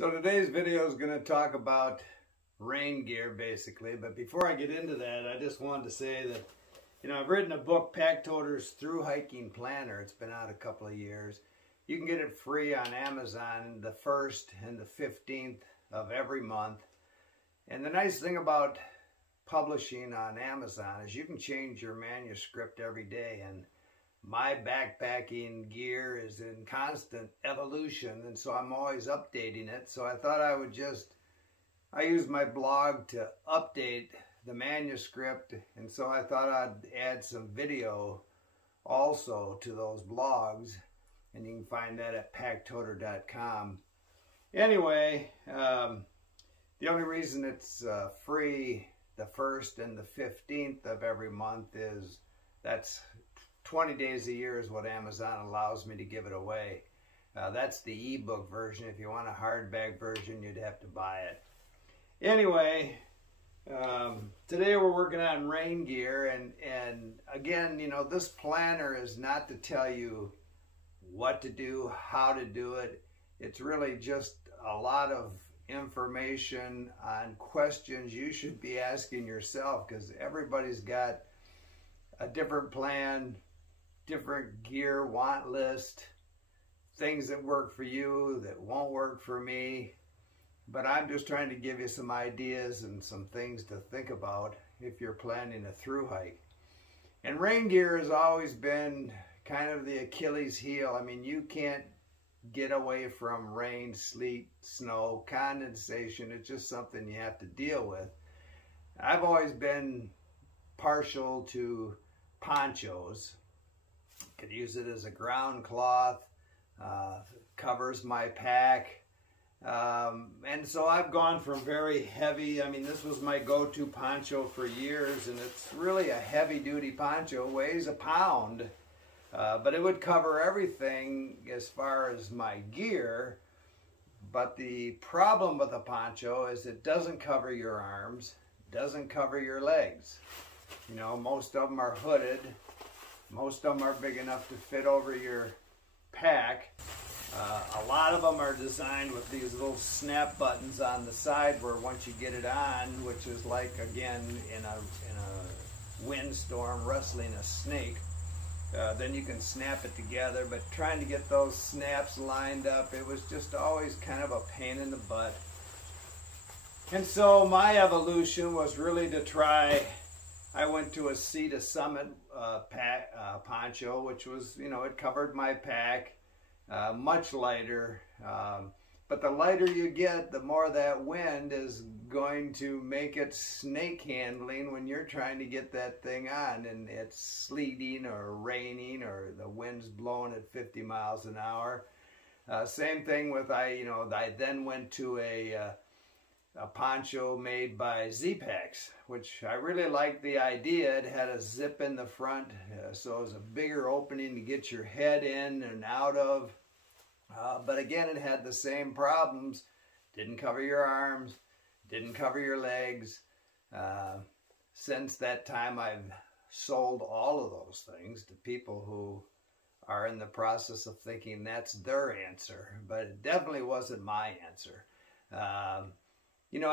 So today's video is going to talk about rain gear basically, but before I get into that, I just wanted to say that, I've written a book, Packtoter'S Thru Hiking Planner. It's been out a couple of years. You can get it free on Amazon the 1st and the 15th of every month. And the nice thing about publishing on Amazon is you can change your manuscript every day, and my backpacking gear is in constant evolution, and so I'm always updating it. So I thought I use my blog to update the manuscript, and so I thought I'd add some video also to those blogs, and you can find that at Packtoter.com. Anyway, the only reason it's free the 1st and the 15th of every month is that's 20 days a year is what Amazon allows me to give it away. That's the ebook version. If you want a hardback version, you'd have to buy it. Anyway, today we're working on rain gear, and again, this planner is not to tell you what to do, how to do it. It's really just a lot of information on questions you should be asking yourself, because everybody's got a different plan, different gear want list, things that work for you that won't work for me. But I'm just trying to give you some ideas and some things to think about if you're planning a thru hike. And rain gear has always been kind of the Achilles heel. I mean, you can't get away from rain, sleet, snow, condensation. It's just something you have to deal with. I've always been partial to ponchos. Could use it as a ground cloth, covers my pack. And so I've gone from very heavy, this was my go-to poncho for years, and it's really a heavy-duty poncho, weighs a pound, but it would cover everything as far as my gear. But the problem with a poncho is it doesn't cover your arms, doesn't cover your legs. Most of them are hooded. Most of them are big enough to fit over your pack. A lot of them are designed with these little snap buttons on the side where once you get it on, which is like, again, in a windstorm wrestling a snake, then you can snap it together. But trying to get those snaps lined up, it was just always kind of a pain in the butt. And so my evolution was really to try. I went to a Sea to Summit poncho, which was, it covered my pack, much lighter. But the lighter you get, the more that wind is going to make it snake handling when you're trying to get that thing on, and it's sleeting or raining or the wind's blowing at 50 miles an hour. Same thing with, I then went to a poncho made by Z-Packs, which I really liked the idea. It had a zip in the front, so it was a bigger opening to get your head in and out of. But again, it had the same problems. Didn't cover your arms, didn't cover your legs. Since that time, I've sold all of those things to people who are in the process of thinking that's their answer, but it definitely wasn't my answer.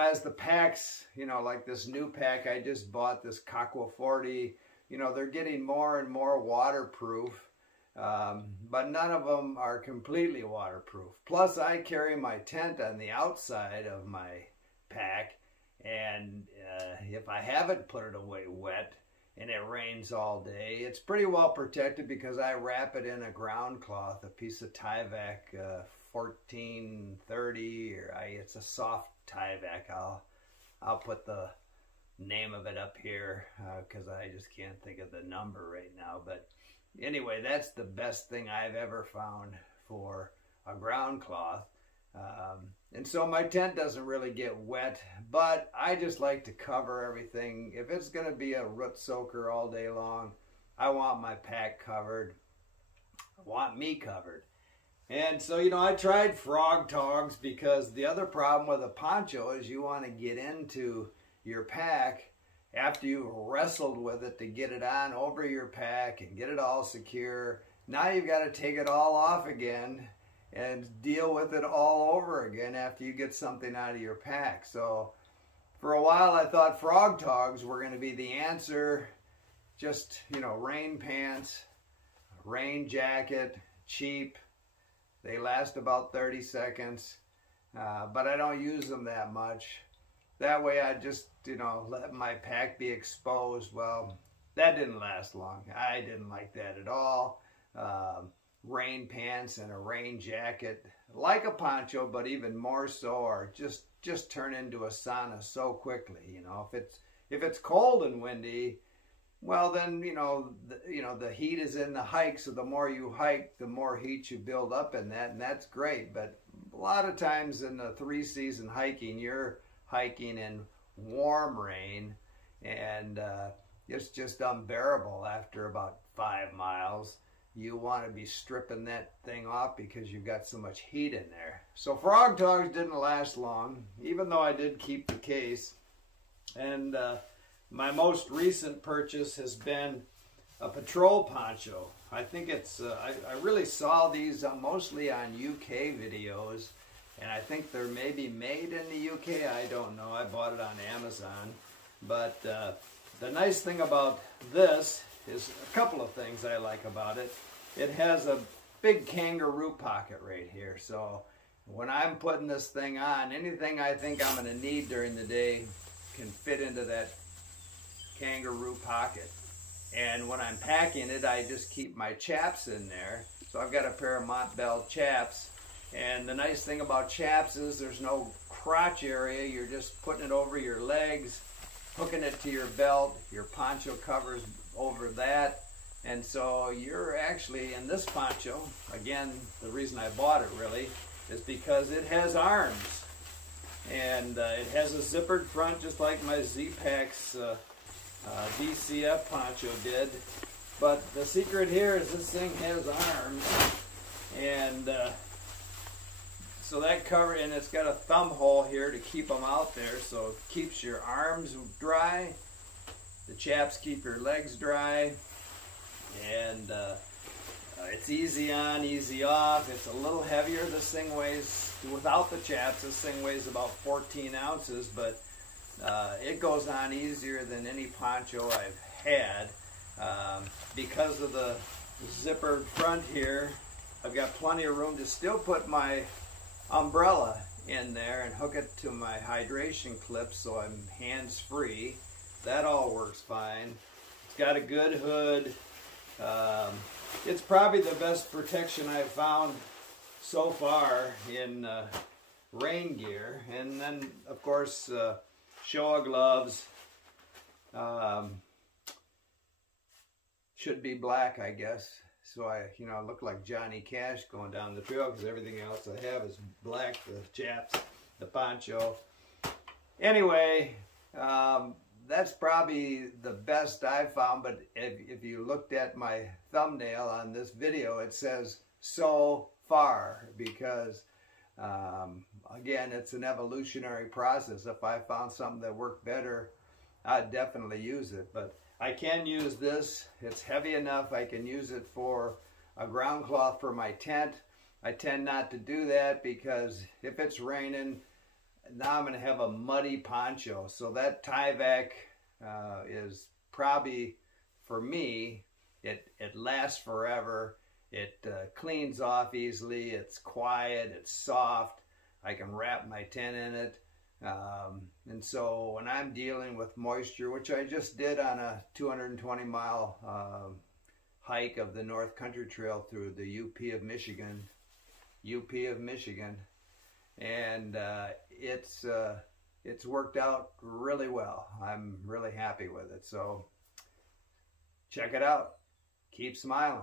As the packs, like this new pack I just bought, this Aqua 40, they're getting more and more waterproof, but none of them are completely waterproof. Plus, I carry my tent on the outside of my pack, and if I haven't put it away wet and it rains all day, it's pretty well protected because I wrap it in a ground cloth, a piece of Tyvek 1430, it's a soft Tyvek. I'll put the name of it up here because I just can't think of the number right now. But anyway, that's the best thing I've ever found for a ground cloth. And so my tent doesn't really get wet, but I just like to cover everything. If it's going to be a root soaker all day long, I want my pack covered. I want me covered. And so, I tried frog togs, because the other problem with a poncho is you want to get into your pack after you've wrestled with it to get it on over your pack and get it all secure. Now you've got to take it all off again and deal with it all over again after you get something out of your pack. So for a while I thought frog togs were going to be the answer. Just, you know, rain pants, rain jacket, cheap. They last about 30 seconds, but I don't use them that much. That way I just, you know, let my pack be exposed. Well, that didn't last long. I didn't like that at all. Rain pants and a rain jacket, like a poncho, but even more so, or just turn into a sauna so quickly. You know, if it's cold and windy, well then, you know the heat is in the hike, so the more you hike, the more heat you build up in that, and that's great. But a lot of times in the 3-season hiking, you're hiking in warm rain, and it's just unbearable after about 5 miles. You want to be stripping that thing off because you've got so much heat in there. So frog togs didn't last long, even though I did keep the case. And my most recent purchase has been a patrol poncho. I think it's, I really saw these mostly on UK videos, and I think they're maybe made in the UK. I don't know. I bought it on Amazon. But the nice thing about this is a couple of things I like about it. It has a big kangaroo pocket right here. So when I'm putting this thing on, anything I think I'm going to need during the day can fit into that kangaroo pocket. And when I'm packing it, I just keep my chaps in there. So I've got a pair of Montbell chaps. And the nice thing about chaps is there's no crotch area. You're just putting it over your legs, hooking it to your belt. Your poncho covers over that. And so you're actually in this poncho, again, the reason I bought it really is because it has arms. And it has a zippered front just like my Z-Packs DCF poncho did. But the secret here is this thing has arms. And so that cover, and it's got a thumb hole here to keep them out there, so it keeps your arms dry. The chaps keep your legs dry. And it's easy on, easy off. It's a little heavier. This thing weighs, without the chaps, this thing weighs about 14 ounces, but it goes on easier than any poncho I've had. Because of the zippered front here, I've got plenty of room to still put my umbrella in there and hook it to my hydration clip so I'm hands-free. That all works fine. It's got a good hood. It's probably the best protection I've found so far in rain gear. And then, of course, Showa gloves. Should be black, I guess. So I look like Johnny Cash going down the trail because everything else I have is black. The chaps, the poncho. Anyway, that's probably the best I've found, but if you looked at my thumbnail on this video, it says so far because, again, it's an evolutionary process. If I found something that worked better, I'd definitely use it. But I can use this. It's heavy enough. I can use it for a ground cloth for my tent. I tend not to do that because if it's raining, now I'm going to have a muddy poncho. So that Tyvek is probably, for me, it lasts forever. It cleans off easily. It's quiet. It's soft. I can wrap my tent in it. And so when I'm dealing with moisture, which I just did on a 220-mile hike of the North Country Trail through the UP of Michigan, and it's worked out really well. I'm really happy with it. So check it out. Keep smiling.